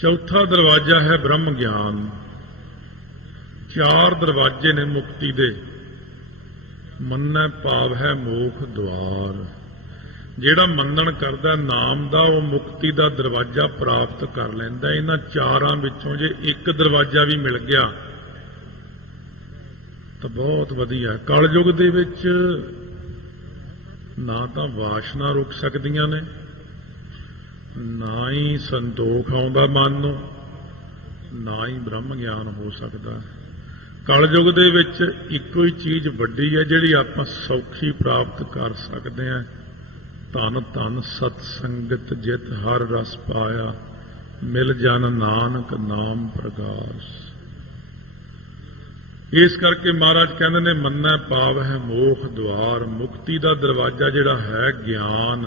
चौथा दरवाजा है ब्रह्म ज्ञान। चार दरवाजे ने मुक्ति दे। मन्नै भाव है मोख द्वार। ਜਿਹੜਾ ਮੰਨਣ ਕਰਦਾ ਨਾਮ ਦਾ ਉਹ ਮੁਕਤੀ ਦਾ ਦਰਵਾਜ਼ਾ ਪ੍ਰਾਪਤ ਕਰ ਲੈਂਦਾ। ਇਹਨਾਂ ਚਾਰਾਂ ਵਿੱਚੋਂ ਜੇ ਇੱਕ ਦਰਵਾਜ਼ਾ ਵੀ ਮਿਲ ਗਿਆ ਤਾਂ ਬਹੁਤ ਵਧੀਆ। ਕਲਯੁਗ ਦੇ ਵਿੱਚ ਨਾ ਤਾਂ ਵਾਸ਼ਨਾ ਰੁਕ ਸਕਦੀਆਂ ਨੇ, ਨਾ ਹੀ ਸੰਤੋਖ ਆਉਂਦਾ ਮਨ ਨੂੰ, ਨਾ ਹੀ ਬ੍ਰਹਮ ਗਿਆਨ ਹੋ ਸਕਦਾ। ਕਲਯੁਗ ਦੇ ਵਿੱਚ ਇੱਕੋ ਹੀ ਚੀਜ਼ ਵੱਡੀ ਹੈ ਜਿਹੜੀ ਆਪਾਂ ਸੌਖੀ ਪ੍ਰਾਪਤ ਕਰ ਸਕਦੇ ਹਾਂ। ਧਨ ਧਨ ਸਤ ਸੰਗਤ ਜਿਤ ਹਰ ਰਸ ਪਾਇਆ, ਮਿਲ ਜਨ ਨਾਨਕ ਨਾਮ ਪ੍ਰਗਾਸ। ਇਸ ਕਰਕੇ ਮਹਾਰਾਜ ਕਹਿੰਦੇ ਨੇ ਮੰਨੈ ਭਾਵ ਹੈ ਮੋਖ ਦੁਆਰ। ਮੁਕਤੀ ਦਾ ਦਰਵਾਜ਼ਾ ਜਿਹੜਾ ਹੈ ਗਿਆਨ,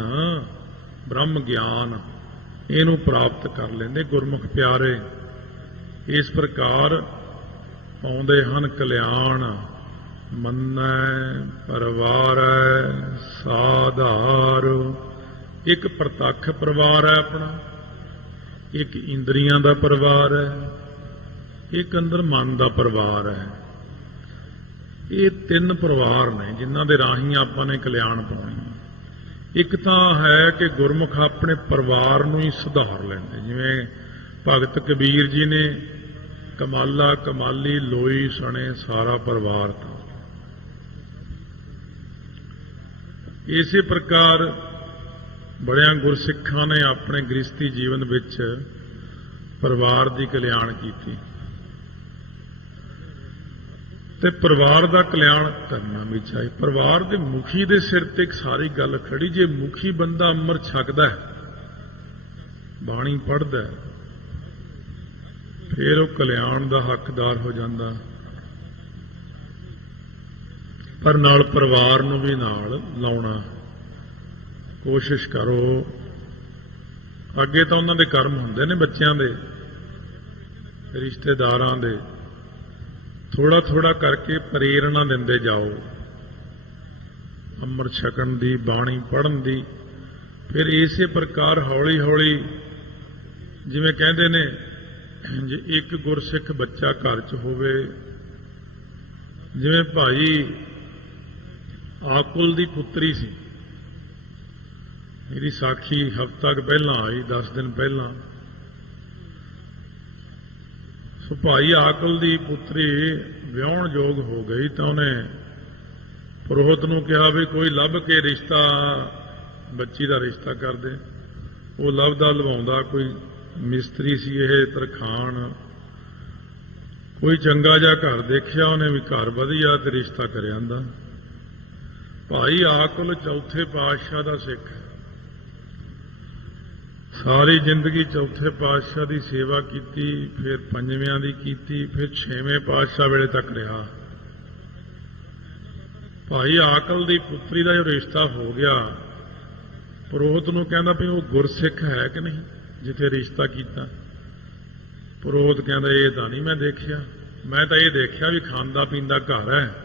ਬ੍ਰਹਮ ਗਿਆਨ, ਇਹਨੂੰ ਪ੍ਰਾਪਤ ਕਰ ਲੈਂਦੇ ਗੁਰਮੁਖ ਪਿਆਰੇ। ਇਸ ਪ੍ਰਕਾਰ ਪਾਉਂਦੇ ਹਨ ਕਲਿਆਣ। ਮੰਨੈ ਪਰਿਵਾਰੈ ਸਾਧਾਰ। ਇੱਕ ਪ੍ਰਤੱਖ ਪਰਿਵਾਰ ਹੈ ਆਪਣਾ, ਇੱਕ ਇੰਦਰੀਆਂ ਦਾ ਪਰਿਵਾਰ ਹੈ, ਇੱਕ ਅੰਦਰ ਮਨ ਦਾ ਪਰਿਵਾਰ ਹੈ। ਇਹ ਤਿੰਨ ਪਰਿਵਾਰ ਨੇ ਜਿਨ੍ਹਾਂ ਦੇ ਰਾਹੀਂ ਆਪਾਂ ਨੇ ਕਲਿਆਣ ਪਾਉਣਾ। ਇੱਕ ਤਾਂ ਹੈ ਕਿ ਗੁਰਮੁਖ ਆਪਣੇ ਪਰਿਵਾਰ ਨੂੰ ਹੀ ਸੁਧਾਰ ਲੈਂਦੇ। ਜਿਵੇਂ ਭਗਤ ਕਬੀਰ ਜੀ ਨੇ ਕਮਾਲਾ ਕਮਾਲੀ ਲੋਈ ਸਣੇ ਸਾਰਾ ਪਰਿਵਾਰ ਤਾਂ। ਇਸੇ ਪ੍ਰਕਾਰ ਬੜਿਆਂ ਗੁਰਸਿੱਖਾਂ ਨੇ ਆਪਣੇ ਗ੍ਰਸਤੀ ਜੀਵਨ ਵਿੱਚ ਪਰਿਵਾਰ ਦੀ ਕਲਿਆਣ ਕੀਤੀ ਤੇ ਪਰਿਵਾਰ ਦਾ ਕਲਿਆਣ ਕਰਨਾ ਵੀ ਚਾਹੀਦਾ। ਪਰਿਵਾਰ ਦੇ ਮੁਖੀ ਦੇ ਸਿਰ ਤੇ ਇੱਕ ਸਾਰੀ ਗੱਲ ਖੜੀ। ਜੇ ਮੁਖੀ ਬੰਦਾ ਅੰਮ੍ਰਿਤ ਛਕਦਾ ਹੈ, ਬਾਣੀ ਪੜ੍ਹਦਾ, ਫਿਰ ਉਹ ਕਲਿਆਣ ਦਾ ਹੱਕਦਾਰ ਹੋ ਜਾਂਦਾ। ਪਰ ਨਾਲ ਪਰਿਵਾਰ ਨੂੰ ਵੀ ਨਾਲ ਲਾਉਣਾ ਕੋਸ਼ਿਸ਼ ਕਰੋ। ਅੱਗੇ ਤਾਂ ਉਹਨਾਂ ਦੇ ਕਰਮ ਹੁੰਦੇ ਨੇ, ਬੱਚਿਆਂ ਦੇ, ਰਿਸ਼ਤੇਦਾਰਾਂ ਦੇ। ਥੋੜਾ ਥੋੜਾ ਕਰਕੇ ਪ੍ਰੇਰਣਾ ਦਿੰਦੇ ਜਾਓ ਅੰਮ੍ਰਿਤ ਛਕਣ ਦੀ, ਬਾਣੀ ਪੜ੍ਹਨ ਦੀ। ਫਿਰ ਇਸੇ ਪ੍ਰਕਾਰ ਹੌਲੀ ਹੌਲੀ, ਜਿਵੇਂ ਕਹਿੰਦੇ ਨੇ, ਜੇ ਇੱਕ ਗੁਰਸਿੱਖ ਬੱਚਾ ਘਰ 'ਚ ਹੋਵੇ, ਜਿਵੇਂ ਭਾਈ ਆਕੁਲ ਦੀ ਪੁੱਤਰੀ ਸੀ, ਇਹਦੀ ਸਾਖੀ ਹਫ਼ਤਾ ਕੁ ਪਹਿਲਾਂ ਆਈ, 10 ਦਿਨ ਪਹਿਲਾਂ। ਸੋ ਭਾਈ ਆਕੁਲ ਦੀ ਪੁੱਤਰੀ ਵਿਆਹੁਣ ਯੋਗ ਹੋ ਗਈ ਤਾਂ ਉਹਨੇ ਪੁਰੋਹਿਤ ਨੂੰ ਕਿਹਾ ਵੀ ਕੋਈ ਲੱਭ ਕੇ ਰਿਸ਼ਤਾ, ਬੱਚੀ ਦਾ ਰਿਸ਼ਤਾ ਕਰ ਦੇ। ਉਹ ਲੱਭਦਾ ਲਵਾਉਂਦਾ, ਕੋਈ ਮਿਸਤਰੀ ਸੀ ਇਹ ਤਰਖਾਣ, ਕੋਈ ਚੰਗਾ ਜਿਹਾ ਘਰ ਦੇਖਿਆ ਉਹਨੇ ਵੀ ਘਰ ਵਧੀਆ ਤੇ ਰਿਸ਼ਤਾ ਕਰ ਆਂਦਾ। ਭਾਈ ਆਕੁਲ ਚੌਥੇ ਪਾਤਸ਼ਾਹ ਦਾ ਸਿੱਖ, ਸਾਰੀ ਜ਼ਿੰਦਗੀ ਚੌਥੇ ਪਾਤਸ਼ਾਹ ਦੀ ਸੇਵਾ ਕੀਤੀ, ਫਿਰ ਪੰਜਵਿਆਂ ਦੀ ਕੀਤੀ, ਫਿਰ ਛੇਵੇਂ ਪਾਤਸ਼ਾਹ ਵੇਲੇ ਤੱਕ ਰਿਹਾ। ਭਾਈ ਆਕਲ ਦੀ ਪੁੱਤਰੀ ਦਾ ਜੋ ਰਿਸ਼ਤਾ ਹੋ ਗਿਆ, ਪੁਰੋਹਿਤ ਨੂੰ ਕਹਿੰਦਾ ਵੀ ਉਹ ਗੁਰਸਿੱਖ ਹੈ ਕਿ ਨਹੀਂ ਜਿੱਥੇ ਰਿਸ਼ਤਾ ਕੀਤਾ। ਪੁਰੋਹਿਤ ਕਹਿੰਦਾ ਇਹ ਤਾਂ ਨਹੀਂ ਮੈਂ ਦੇਖਿਆ, ਮੈਂ ਤਾਂ ਇਹ ਦੇਖਿਆ ਵੀ ਖਾਂਦਾ ਪੀਂਦਾ ਘਰ ਹੈ,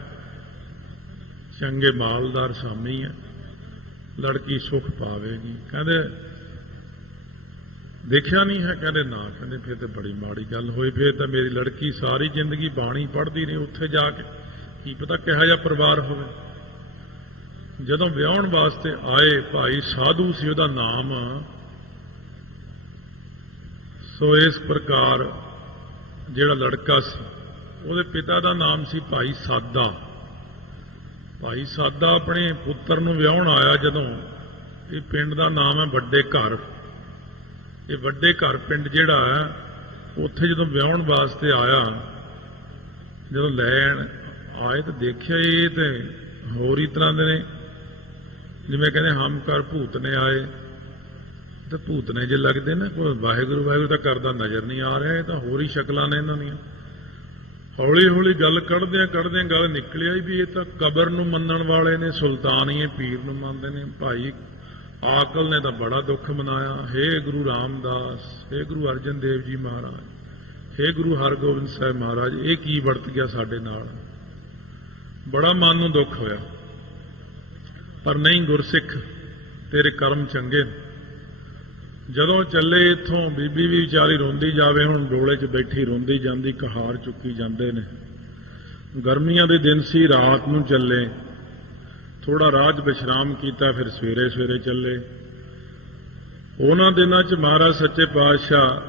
ਚੰਗੇ ਮਾਲਦਾਰ ਸਾਮੀ ਹੈ, ਲੜਕੀ ਸੁਖ ਪਾਵੇਗੀ। ਕਹਿੰਦੇ ਦੇਖਿਆ ਨਹੀਂ ਹੈ? ਕਹਿੰਦੇ ਨਾ। ਕਹਿੰਦੇ ਫਿਰ ਤਾਂ ਬੜੀ ਮਾੜੀ ਗੱਲ ਹੋਈ। ਫਿਰ ਤਾਂ ਮੇਰੀ ਲੜਕੀ ਸਾਰੀ ਜ਼ਿੰਦਗੀ ਬਾਣੀ ਪੜ੍ਹਦੀ ਰਹੀ, ਉੱਥੇ ਜਾ ਕੇ ਕੀ ਪਤਾ ਕਿਹੋ ਜਿਹਾ ਪਰਿਵਾਰ ਹੋਵੇ। ਜਦੋਂ ਵਿਆਹੁਣ ਵਾਸਤੇ ਆਏ, ਭਾਈ ਸਾਧੂ ਸੀ ਉਹਦਾ ਨਾਮ। ਸੋ ਇਸ ਪ੍ਰਕਾਰ ਜਿਹੜਾ ਲੜਕਾ ਸੀ ਉਹਦੇ ਪਿਤਾ ਦਾ ਨਾਮ ਸੀ ਭਾਈ ਸਾਦਾ। ਭਾਈ ਸਾਦਾ ਆਪਣੇ ਪੁੱਤਰ ਨੂੰ ਵਿਆਹੁਣ ਆਇਆ ਜਦੋਂ। ਇਹ ਪਿੰਡ ਦਾ ਨਾਮ ਹੈ ਵੱਡੇ ਘਰ। ਇਹ ਵੱਡੇ ਘਰ ਪਿੰਡ ਜਿਹੜਾ ਹੈ, ਉੱਥੇ ਜਦੋਂ ਵਿਆਹੁਣ ਵਾਸਤੇ ਆਇਆ, ਜਦੋਂ ਲੈਣ ਆਏ ਤਾਂ ਦੇਖਿਆ ਇਹ ਤੇ ਹੋਰ ਹੀ ਤਰ੍ਹਾਂ ਦੇ ਨੇ, ਜਿਵੇਂ ਕਹਿੰਦੇ ਹਮ ਘਰ ਭੂਤ ਨੇ ਆਏ। ਤੇ ਭੂਤ ਨੇ ਜੇ ਲੱਗਦੇ ਨਾ, ਕੋਈ ਵਾਹਿਗੁਰੂ ਵਾਹਿਗੁਰੂ ਤਾਂ ਕਰਦਾ ਨਜ਼ਰ ਨਹੀਂ ਆ ਰਿਹਾ, ਇਹ ਤਾਂ ਹੋਰ ਹੀ ਸ਼ਕਲਾਂ ਨੇ ਇਹਨਾਂ ਦੀਆਂ। ਹੌਲੀ ਹੌਲੀ ਗੱਲ ਕੱਢਦਿਆਂ ਕੱਢਦਿਆਂ ਗੱਲ ਨਿਕਲਿਆ ਵੀ ਇਹ ਤਾਂ ਕਬਰ ਨੂੰ ਮੰਨਣ ਵਾਲੇ ਨੇ, ਸੁਲਤਾਨੀਏ ਪੀਰ ਨੂੰ ਮੰਨਦੇ ਨੇ। ਭਾਈ ਆਕਲ ਨੇ ਤਾਂ ਬੜਾ ਦੁੱਖ ਮਨਾਇਆ। ਹੇ ਗੁਰੂ ਰਾਮਦਾਸ, ਹੇ ਗੁਰੂ ਅਰਜਨ ਦੇਵ ਜੀ ਮਹਾਰਾਜ, ਹੇ ਗੁਰੂ ਹਰਗੋਬਿੰਦ ਸਾਹਿਬ ਮਹਾਰਾਜ, ਇਹ ਕੀ ਵਰਤ ਗਿਆ ਸਾਡੇ ਨਾਲ। ਬੜਾ ਮਨ ਨੂੰ ਦੁੱਖ ਹੋਇਆ। ਪਰ ਨਹੀਂ, ਗੁਰਸਿੱਖ ਤੇਰੇ ਕਰਮ ਚੰਗੇ। ਜਦੋਂ ਚੱਲੇ ਇੱਥੋਂ ਬੀਬੀ ਵੀ ਵਿਚਾਰੀ ਰੋਂਦੀ ਜਾਵੇ, ਹੁਣ ਡੋਲੇ 'ਚ ਬੈਠੀ ਰੋਂਦੀ ਜਾਂਦੀ, ਕਹਾਰ ਚੁੱਕੀ ਜਾਂਦੇ ਨੇ। ਗਰਮੀਆਂ ਦੇ ਦਿਨ ਸੀ, ਰਾਤ ਨੂੰ ਚੱਲੇ, ਥੋੜਾ ਰਾਹ 'ਚ ਵਿਸ਼ਰਾਮ ਕੀਤਾ, ਫਿਰ ਸਵੇਰੇ ਸਵੇਰੇ ਚੱਲੇ। ਉਹਨਾਂ ਦਿਨਾਂ 'ਚ ਮਹਾਰਾਜ ਸੱਚੇ ਪਾਤਸ਼ਾਹ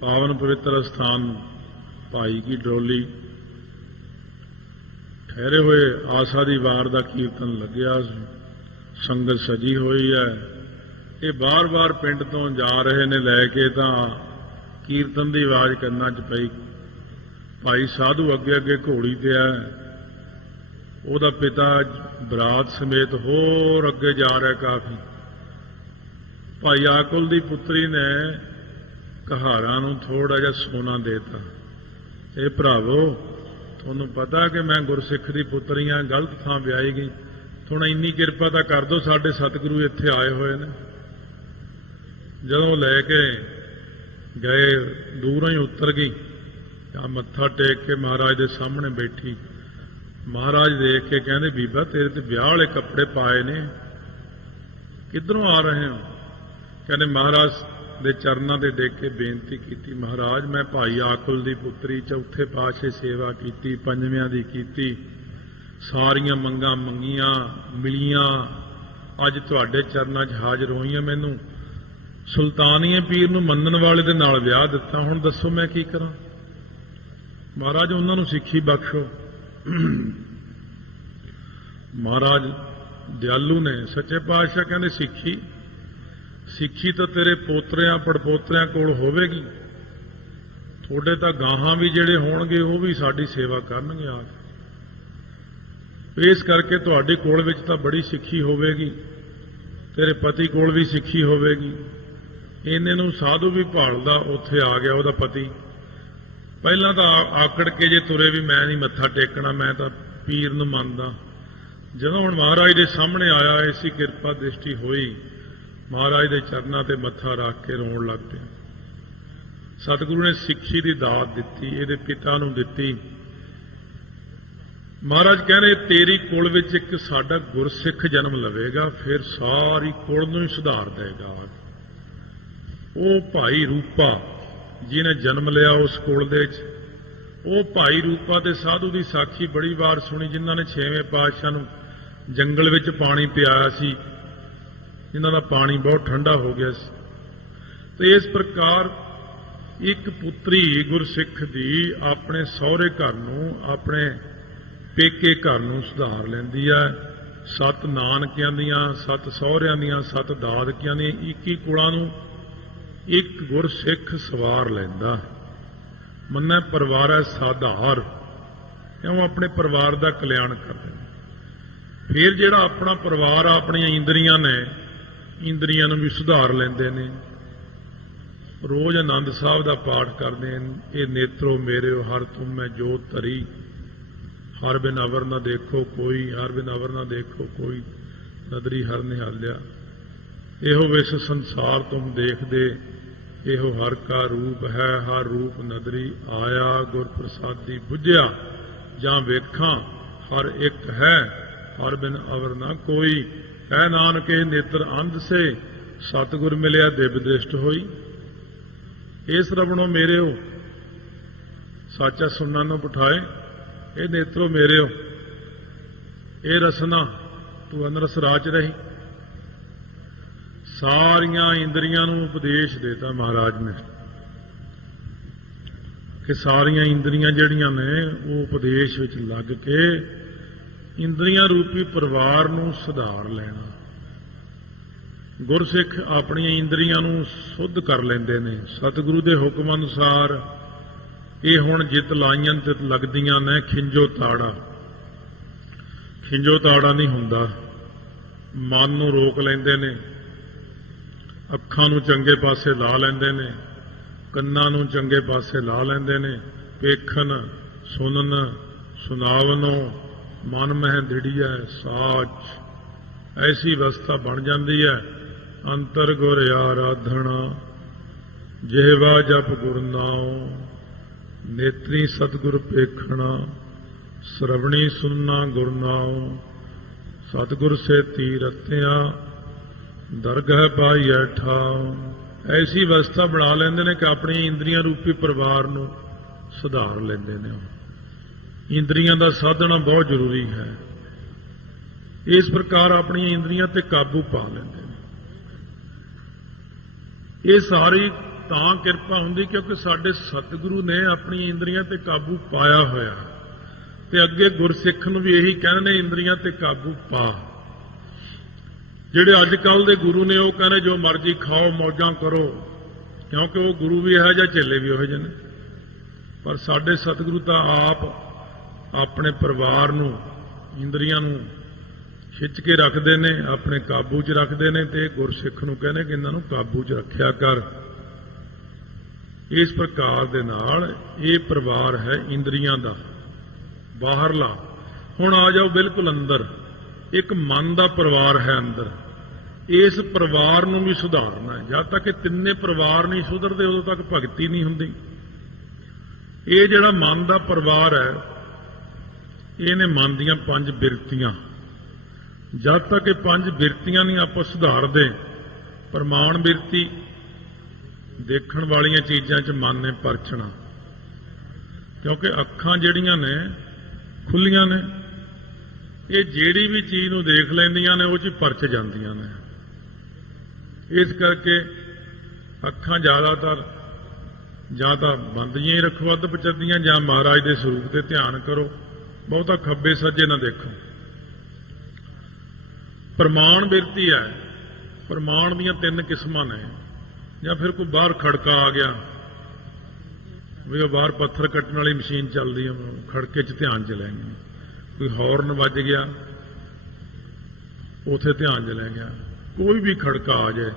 ਪਾਵਨ ਪਵਿੱਤਰ ਸਥਾਨ ਭਾਈ ਕੀ ਡੋਲੀ ਠਹਿਰੇ ਹੋਏ, ਆਸਾ ਦੀ ਵਾਰ ਦਾ ਕੀਰਤਨ ਲੱਗਿਆ, ਸੰਗਤ ਸਜੀ ਹੋਈ ਹੈ। ਇਹ ਬਾਰ-ਬਾਰ ਪਿੰਡ ਤੋਂ ਜਾ ਰਹੇ ਨੇ ਲੈ ਕੇ, ਤਾਂ ਕੀਰਤਨ ਦੀ ਆਵਾਜ਼ ਕੰਨਾਂ 'ਚ ਪਈ। ਭਾਈ ਸਾਧੂ ਅੱਗੇ ਅੱਗੇ ਘੋੜੀ ਤੇ ਹੈ, ਉਹਦਾ ਪਿਤਾ ਬਰਾਤ ਸਮੇਤ ਹੋਰ ਅੱਗੇ ਜਾ ਰਿਹਾ ਕਾਫੀ। ਭਾਈ ਆਕੁਲ ਦੀ ਪੁੱਤਰੀ ਨੇ ਕਹਾਰਾਂ ਨੂੰ ਥੋੜਾ ਜਿਹਾ ਸੋਨਾ ਦੇਤਾ। ਇਹ ਭਰਾਵੋ, ਤੁਹਾਨੂੰ ਪਤਾ ਕਿ ਮੈਂ ਗੁਰਸਿੱਖ ਦੀ ਪੁੱਤਰੀ ਹਾਂ, ਗਲਤ ਥਾਂ ਵਿਆਹੀ ਗਈ, ਥੋੜਾ ਇੰਨੀ ਕਿਰਪਾ ਤਾਂ ਕਰ ਦਿਓ, ਸਾਡੇ ਸਤਿਗੁਰੂ ਇੱਥੇ ਆਏ ਹੋਏ ਨੇ। ਜਦੋਂ ਲੈ ਕੇ ਗਏ, ਦੂਰੋਂ ਹੀ ਉਤਰ ਗਈ, ਤਾਂ ਮੱਥਾ ਟੇਕ ਕੇ ਮਹਾਰਾਜ ਦੇ ਸਾਹਮਣੇ ਬੈਠੀ। ਮਹਾਰਾਜ ਦੇਖ ਕੇ ਕਹਿੰਦੇ, ਬੀਬਾ ਤੇਰੇ ਤੇ ਵਿਆਹ ਵਾਲੇ ਕੱਪੜੇ ਪਾਏ ਨੇ, ਕਿੱਧਰੋਂ ਆ ਰਹੇ ਹੋ? ਕਹਿੰਦੇ ਮਹਾਰਾਜ ਦੇ ਚਰਨਾਂ ਦੇ ਡੇਕ ਕੇ ਬੇਨਤੀ ਕੀਤੀ, ਮਹਾਰਾਜ ਮੈਂ ਭਾਈ ਆਕੁਲ ਦੀ ਪੁੱਤਰੀ, ਚੌਥੇ ਪਾਤਸ਼ਾਹ ਸੇਵਾ ਕੀਤੀ, ਪੰਜਵਿਆਂ ਦੀ ਕੀਤੀ, ਸਾਰੀਆਂ ਮੰਗਾਂ ਮੰਗੀਆਂ, ਮਿਲੀਆਂ, ਅੱਜ ਤੁਹਾਡੇ ਚਰਨਾਂ 'ਚ ਹਾਜ਼ਰ ਹੋਈਆਂ। ਮੈਨੂੰ ਸੁਲਤਾਨੀਏ ਪੀਰ ਨੂੰ ਮੰਨਣ ਵਾਲੇ ਦੇ ਨਾਲ ਵਿਆਹ ਦਿੱਤਾ, ਹੁਣ ਦੱਸੋ ਮੈਂ ਕੀ ਕਰਾਂ? ਮਹਾਰਾਜ ਉਹਨਾਂ ਨੂੰ ਸਿੱਖੀ ਬਖਸ਼ੋ। ਮਹਾਰਾਜ ਦਿਆਲੂ ਨੇ, ਸੱਚੇ ਪਾਤਸ਼ਾਹ ਕਹਿੰਦੇ ਸਿੱਖੀ ਤਾਂ ਤੇਰੇ ਪੋਤਰਿਆਂ ਪੜਪੋਤਰਿਆਂ ਕੋਲ ਹੋਵੇਗੀ, ਤੁਹਾਡੇ ਤਾਂ ਗਾਹਾਂ ਵੀ ਜਿਹੜੇ ਹੋਣਗੇ ਉਹ ਵੀ ਸਾਡੀ ਸੇਵਾ ਕਰਨਗੇ ਆ ਕੇ। ਇਸ ਕਰਕੇ ਤੁਹਾਡੇ ਕੋਲ ਵਿੱਚ ਤਾਂ ਬੜੀ ਸਿੱਖੀ ਹੋਵੇਗੀ, ਤੇਰੇ ਪਤੀ ਕੋਲ ਵੀ ਸਿੱਖੀ ਹੋਵੇਗੀ। ਇਹਨੇ ਨੂੰ ਸਾਧੂ ਵੀ ਭਾਲਦਾ, ਉੱਥੇ ਆ ਗਿਆ ਉਹਦਾ ਪਤੀ। ਪਹਿਲਾਂ ਤਾਂ ਆਕੜ ਕੇ ਜੇ ਤੁਰੇ ਵੀ ਮੈਂ ਨਹੀਂ ਮੱਥਾ ਟੇਕਣਾ, ਮੈਂ ਤਾਂ ਪੀਰ ਨੂੰ ਮੰਨਦਾ। ਜਦੋਂ ਹੁਣ ਮਹਾਰਾਜ ਦੇ ਸਾਹਮਣੇ ਆਇਆ, ਐਸੀ ਕਿਰਪਾ ਦ੍ਰਿਸ਼ਟੀ ਹੋਈ, ਮਹਾਰਾਜ ਦੇ ਚਰਨਾਂ ਤੇ ਮੱਥਾ ਰੱਖ ਕੇ ਰੋਣ ਲੱਗ ਪਿਆ। ਸਤਿਗੁਰੂ ਨੇ ਸਿੱਖੀ ਦੀ ਦਾਤ ਦਿੱਤੀ, ਇਹਦੇ ਪਿਤਾ ਨੂੰ ਦਿੱਤੀ। ਮਹਾਰਾਜ ਕਹਿੰਦੇ ਤੇਰੀ ਕੁਲ ਵਿੱਚ ਇੱਕ ਸਾਡਾ ਗੁਰਸਿੱਖ ਜਨਮ ਲਵੇਗਾ, ਫਿਰ ਸਾਰੀ ਕੁਲ ਨੂੰ ਹੀ ਸੁਧਾਰ ਦੇਗਾ। ਉਹ ਭਾਈ ਰੂਪਾ ਜਿਹਨੇ ਜਨਮ ਲਿਆ ਉਸ ਕੁਲ ਦੇ ਵਿੱਚ, ਉਹ ਭਾਈ ਰੂਪਾ ਤੇ ਸਾਧੂ ਦੀ ਸਾਖੀ ਬੜੀ ਵਾਰ ਸੁਣੀ, ਜਿਨ੍ਹਾਂ ਨੇ ਛੇਵੇਂ ਪਾਤਸ਼ਾਹ ਨੂੰ ਜੰਗਲ ਵਿੱਚ ਪਾਣੀ ਪਿਆਇਆ ਸੀ, ਜਿਨ੍ਹਾਂ ਦਾ ਪਾਣੀ ਬਹੁਤ ਠੰਡਾ ਹੋ ਗਿਆ ਸੀ। ਤੇ ਇਸ ਪ੍ਰਕਾਰ ਇੱਕ ਪੁੱਤਰੀ ਗੁਰਸਿੱਖ ਦੀ ਆਪਣੇ ਸਹੁਰੇ ਘਰ ਨੂੰ, ਆਪਣੇ ਪੇਕੇ ਘਰ ਨੂੰ ਸੁਧਾਰ ਲੈਂਦੀ ਹੈ। 7 ਨਾਨਕਿਆਂ ਦੀਆਂ, 7 ਸਹੁਰਿਆਂ ਦੀਆਂ, 7 ਦਾਦਕਿਆਂ ਦੀਆਂ, 21 ਕੁਲਾਂ ਨੂੰ ਇੱਕ ਗੁਰਸਿੱਖ ਸਵਾਰ ਲੈਂਦਾ। ਮੰਨੈ ਪਰਿਵਾਰੈ ਸਾਧਾਰ, ਇਉਂ ਆਪਣੇ ਪਰਿਵਾਰ ਦਾ ਕਲਿਆਣ ਕਰਦੇ ਨੇ। ਫਿਰ ਜਿਹੜਾ ਆਪਣਾ ਪਰਿਵਾਰ ਆ, ਆਪਣੀਆਂ ਇੰਦਰੀਆਂ ਨੇ, ਇੰਦਰੀਆਂ ਨੂੰ ਵੀ ਸੁਧਾਰ ਲੈਂਦੇ ਨੇ। ਰੋਜ਼ ਆਨੰਦ ਸਾਹਿਬ ਦਾ ਪਾਠ ਕਰਦੇ ਨੇ। ਇਹ ਨੇਤਰੋ ਮੇਰਿਓ ਹਰ ਤੁਮ ਮੈਂ ਜੋਤ ਧਰੀ, ਹਰ ਬਿਨ ਅਵਰ ਨਾ ਦੇਖੋ ਕੋਈ, ਹਰ ਬਿਨ ਅਵਰ ਨਾ ਦੇਖੋ ਕੋਈ, ਨਦਰੀ ਹਰ ਨਿਹਾਲਿਆ। ਇਹੋ ਵਿਸ ਸੰਸਾਰ ਤੁਮ ਦੇਖਦੇ, ਇਹੋ ਹਰ ਕਾ ਰੂਪ ਹੈ, ਹਰ ਰੂਪ ਨਦਰੀ ਆਇਆ। ਗੁਰ ਪ੍ਰਸਾਦੀ ਬੁਝਿਆ ਜਾਂ ਵੇਖਾਂ, ਹਰ ਇੱਕ ਹੈ, ਹਰ ਬਿਨ ਅਵਰ ਨਾ ਕੋਈ। ਹੈ ਨਾਨਕ ਇਹ ਨੇਤਰ ਅੰਧ ਸੇ, ਸਤਿਗੁਰ ਮਿਲਿਆ ਦਿਵ ਦ੍ਰਿਸ਼ਟ ਹੋਈ। ਇਸ ਰਵਣੋ ਮੇਰਿਓ ਸਾਚਾ ਸੁਣਨਾ ਨੂੰ ਬਿਠਾਏ, ਇਹ ਨੇਤਰੋ ਮੇਰਿਓ, ਇਹ ਰਸਨਾ ਤੂੰ ਅਨਰਸ ਰਾਜ ਰਹੀ। ਸਾਰੀਆਂ ਇੰਦਰੀਆਂ ਨੂੰ ਉਪਦੇਸ਼ ਦੇਤਾ ਮਹਾਰਾਜ ਨੇ ਕਿ ਸਾਰੀਆਂ ਇੰਦਰੀਆਂ ਜਿਹੜੀਆਂ ਨੇ ਉਹ ਉਪਦੇਸ਼ ਵਿੱਚ ਲੱਗ ਕੇ ਇੰਦਰੀਆਂ ਰੂਪੀ ਪਰਿਵਾਰ ਨੂੰ ਸੁਧਾਰ ਲੈਣਾ। ਗੁਰਸਿੱਖ ਆਪਣੀਆਂ ਇੰਦਰੀਆਂ ਨੂੰ ਸੁੱਧ ਕਰ ਲੈਂਦੇ ਨੇ ਸਤਿਗੁਰੂ ਦੇ ਹੁਕਮ ਅਨੁਸਾਰ। ਇਹ ਹੁਣ ਜਿਤ ਲਾਈਆਂ ਤੇ ਲੱਗਦੀਆਂ ਨੇ ਖਿੰਜੋ ਤਾੜਾ। ਖਿੰਜੋ ਤਾੜਾ ਨਹੀਂ ਹੁੰਦਾ, ਮਨ ਨੂੰ ਰੋਕ ਲੈਂਦੇ ਨੇ, ਅੱਖਾਂ ਨੂੰ ਚੰਗੇ ਪਾਸੇ ਲਾ ਲੈਂਦੇ ਨੇ, ਕੰਨਾਂ ਨੂੰ ਚੰਗੇ ਪਾਸੇ ਲਾ ਲੈਂਦੇ ਨੇ। ਵੇਖਣ ਸੁਣਨ ਸੁਣਾਵਨੋ ਮਨ ਮਹਿ ਦ੍ਰਿੜੀਐ ਸਾਚ, ਐਸੀ ਅਵਸਥਾ ਬਣ ਜਾਂਦੀ ਹੈ। ਅੰਤਰ ਗੁਰ ਆਰਾਧਣਾ, ਜਿਹਵਾ ਜਪ ਗੁਰ ਨਾਉ, ਨੇਤਰੀ ਸਤਿਗੁਰ ਪੇਖਣਾ, ਸਰਵਣੀ ਸੁਨਣਾ ਗੁਰ ਨਾਉ। ਸਤਿਗੁਰ ਸੇ ਤੀ ਰਤਿਆ, दरगाह पाई ऐठा। ऐसी व्यवस्था बना लेंदे ने कि अपनी इंद्रियां रूपी परिवार नूं सुधार लेंदे ने। इंद्रियां दा साधना बहुत जरूरी है। इस प्रकार अपनी इंद्रियां ते काबू पा लेंदे ने। ये सारी तां किरपा हुंदी क्योंकि साडे सतगुरु ने अपनी इंद्रियां ते काबू पाया होया ते अगे गुरसिख नूं भी यही कहने ने इंद्रियां ते काबू पा। ਜਿਹੜੇ ਅੱਜ ਕੱਲ੍ਹ ਦੇ ਗੁਰੂ ਨੇ ਉਹ ਕਹਿੰਦੇ ਜੋ ਮਰਜ਼ੀ ਖਾਓ ਮੌਜਾਂ ਕਰੋ, ਕਿਉਂਕਿ ਉਹ ਗੁਰੂ ਵੀ ਹੈ ਜਾਂ ਚੇਲੇ ਵੀ ਉਹੋ ਜਿਹੇ ਨੇ। ਪਰ ਸਾਡੇ ਸਤਿਗੁਰੂ ਤਾਂ ਆਪ ਆਪਣੇ ਪਰਿਵਾਰ ਨੂੰ ਇੰਦਰੀਆਂ ਨੂੰ ਖਿੱਚ ਕੇ ਰੱਖਦੇ ਨੇ, ਆਪਣੇ ਕਾਬੂ 'ਚ ਰੱਖਦੇ ਨੇ ਤੇ ਗੁਰਸਿੱਖ ਨੂੰ ਕਹਿੰਦੇ ਕਿ ਇਹਨਾਂ ਨੂੰ ਕਾਬੂ 'ਚ ਰੱਖਿਆ ਕਰ। ਇਸ ਪ੍ਰਕਾਰ ਦੇ ਨਾਲ ਇਹ ਪਰਿਵਾਰ ਹੈ ਇੰਦਰੀਆਂ ਦਾ ਬਾਹਰਲਾ। ਹੁਣ ਆ ਜਾਓ ਬਿਲਕੁਲ ਅੰਦਰ, ਇੱਕ ਮਨ ਦਾ ਪਰਿਵਾਰ ਹੈ ਅੰਦਰ। ਇਸ ਪਰਿਵਾਰ ਨੂੰ ਵੀ ਸੁਧਾਰਨਾ ਹੈ। ਜਦ ਤੱਕ ਇਹ ਤਿੰਨੇ ਪਰਿਵਾਰ ਨਹੀਂ ਸੁਧਰਦੇ ਉਦੋਂ ਤੱਕ ਭਗਤੀ ਨਹੀਂ ਹੁੰਦੀ। ਇਹ ਜਿਹੜਾ ਮਨ ਦਾ ਪਰਿਵਾਰ ਹੈ ਇਹਨੇ ਮਨ ਦੀਆਂ 5 ਬਿਰਤੀਆਂ। ਜਦ ਤੱਕ ਇਹ 5 ਬਿਰਤੀਆਂ ਨਹੀਂ ਆਪਾਂ ਸੁਧਾਰਦੇ, ਪ੍ਰਮਾਣ ਬਿਰਤੀ ਦੇਖਣ ਵਾਲੀਆਂ ਚੀਜ਼ਾਂ 'ਚ ਮਨ ਨੇ ਪਰਚਣਾ, ਕਿਉਂਕਿ ਅੱਖਾਂ ਜਿਹੜੀਆਂ ਨੇ ਖੁੱਲੀਆਂ ਨੇ, ਇਹ ਜਿਹੜੀ ਵੀ ਚੀਜ਼ ਨੂੰ ਦੇਖ ਲੈਂਦੀਆਂ ਨੇ ਉਹ 'ਚ ਪਰਚ ਜਾਂਦੀਆਂ ਨੇ। ਇਸ ਕਰਕੇ ਅੱਖਾਂ ਜ਼ਿਆਦਾਤਰ ਜਾਂ ਤਾਂ ਬੰਦ ਜਿਹੀਆਂ ਹੀ ਰੱਖੋ ਅੱਧ ਪਚੱਦੀਆਂ, ਜਾਂ ਮਹਾਰਾਜ ਦੇ ਸਰੂਪ ਤੇ ਧਿਆਨ ਕਰੋ, ਬਹੁਤਾ ਖੱਬੇ ਸੱਜੇ ਨਾ ਦੇਖੋ। ਪ੍ਰਮਾਣ ਬਿਰਤੀ ਹੈ। ਪ੍ਰਮਾਣ ਦੀਆਂ 3 ਕਿਸਮਾਂ ਨੇ। ਜਾਂ ਫਿਰ ਕੋਈ ਬਾਹਰ ਖੜਕਾ ਆ ਗਿਆ ਵੀ ਉਹ ਬਾਹਰ ਪੱਥਰ ਕੱਟਣ ਵਾਲੀ ਮਸ਼ੀਨ ਚੱਲਦੀ ਹੈ, ਖੜਕੇ 'ਚ ਧਿਆਨ ਚ ਲੈ ਗਏ। ਕੋਈ ਹੌਰਨ ਵੱਜ ਗਿਆ ਉਥੇ ਧਿਆਨ ਚ ਲੈ ਗਿਆ। ਕੋਈ ਵੀ ਖੜਕਾ ਆ ਜਾਏ,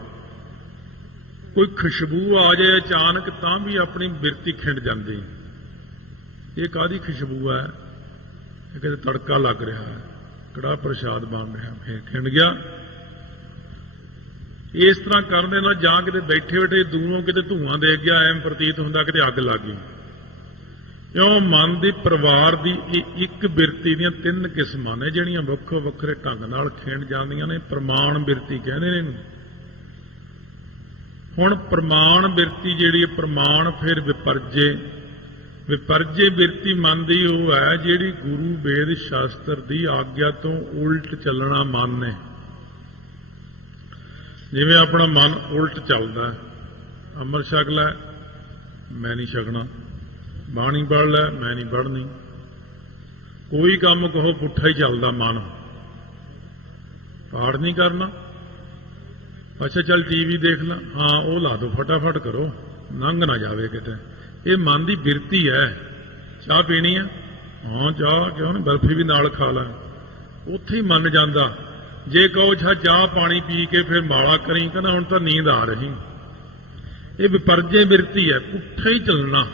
ਕੋਈ ਖੁਸ਼ਬੂ ਆ ਜਾਏ ਅਚਾਨਕ, ਤਾਂ ਵੀ ਆਪਣੀ ਬਿਰਤੀ ਖਿੰਡ ਜਾਂਦੀ। ਇਹ ਕਾਹਦੀ ਖੁਸ਼ਬੂ ਹੈ? ਇਹ ਕਿਤੇ ਤੜਕਾ ਲੱਗ ਰਿਹਾ ਹੈ, ਕੜਾਹ ਪ੍ਰਸ਼ਾਦ ਬਣ ਰਿਹਾ, ਫੇਰ ਖਿੰਡ ਗਿਆ। ਇਸ ਤਰ੍ਹਾਂ ਕਰਨ ਦੇ ਨਾਲ ਜਾਂ ਕਿਤੇ ਬੈਠੇ ਬੈਠੇ ਦੂਰੋਂ ਕਿਤੇ ਧੂਆਂ ਦੇਖ ਗਿਆ, ਐਂ ਪ੍ਰਤੀਤ ਹੁੰਦਾ ਕਿਤੇ ਅੱਗ ਲੱਗ ਗਈ। ਕਿਉਂ? ਮਨ ਦੀ ਪਰਿਵਾਰ ਦੀ ਇਹ ਇੱਕ ਬਿਰਤੀ ਦੀਆਂ 3 ਕਿਸਮਾਂ ਨੇ ਜਿਹੜੀਆਂ ਵੱਖੋ ਵੱਖਰੇ ਢੰਗ ਨਾਲ ਖਿੰਡ ਜਾਂਦੀਆਂ ਨੇ। ਪ੍ਰਮਾਣ ਬਿਰਤੀ ਕਹਿੰਦੇ ਨੇ ਇਹਨੂੰ। ਹੁਣ ਪ੍ਰਮਾਣ ਬਿਰਤੀ ਜਿਹੜੀ ਹੈ, ਪ੍ਰਮਾਣ ਫਿਰ ਵਿਪਰਜੇ। ਵਿਪਰਜੇ ਬਿਰਤੀ ਮਨ ਦੀ ਉਹ ਹੈ ਜਿਹੜੀ ਗੁਰੂ ਵੇਦ ਸ਼ਾਸਤਰ ਦੀ ਆਗਿਆ ਤੋਂ ਉਲਟ ਚੱਲਣਾ ਮਨ ਨੇ। ਜਿਵੇਂ ਆਪਣਾ ਮਨ ਉਲਟ ਚੱਲਦਾ, ਅੰਮ੍ਰਿਤ ਛਕ ਲੈ ਮੈਂ ਨਹੀਂ ਛਕਣਾ, ਬਾਣੀ ਪੜ੍ਹ ਲੈ ਮੈਂ ਨਹੀਂ ਪੜ੍ਹਨੀ, ਕੋਈ ਕੰਮ ਕਹੋ ਪੁੱਠਾ ਹੀ ਚੱਲਦਾ ਮਨ। ਪਾਠ ਨਹੀਂ ਕਰਨਾ, ਅੱਛਾ ਚੱਲ ਟੀਵੀ ਦੇਖ ਲਾ, ਹਾਂ ਉਹ ਲਾ ਦੋ, ਫਟਾਫਟ ਕਰੋ, ਲੰਘ ਨਾ ਜਾਵੇ ਕਿਤੇ। ਇਹ ਮਨ ਦੀ ਬਿਰਤੀ ਹੈ। ਚਾਹ ਪੀਣੀ ਹੈ, ਹਾਂ ਚਾਹ ਕਿਉਂ ਨਹੀਂ, ਬਰਫੀ ਵੀ ਨਾਲ ਖਾ ਲੈ, ਉੱਥੇ ਹੀ ਮੰਨ ਜਾਂਦਾ। ਜੇ ਕਹੋ ਚਾਹ ਪਾਣੀ ਪੀ ਕੇ ਫਿਰ ਮਾਲਾ ਕਰੀ, ਕਹਿੰਦਾ ਹੁਣ ਤਾਂ ਨੀਂਦ ਆ ਰਹੀ। ਇਹ ਵਿਪਰਜੇ ਬਿਰਤੀ ਹੈ, ਪੁੱਠਾ ਹੀ ਚੱਲਣਾ।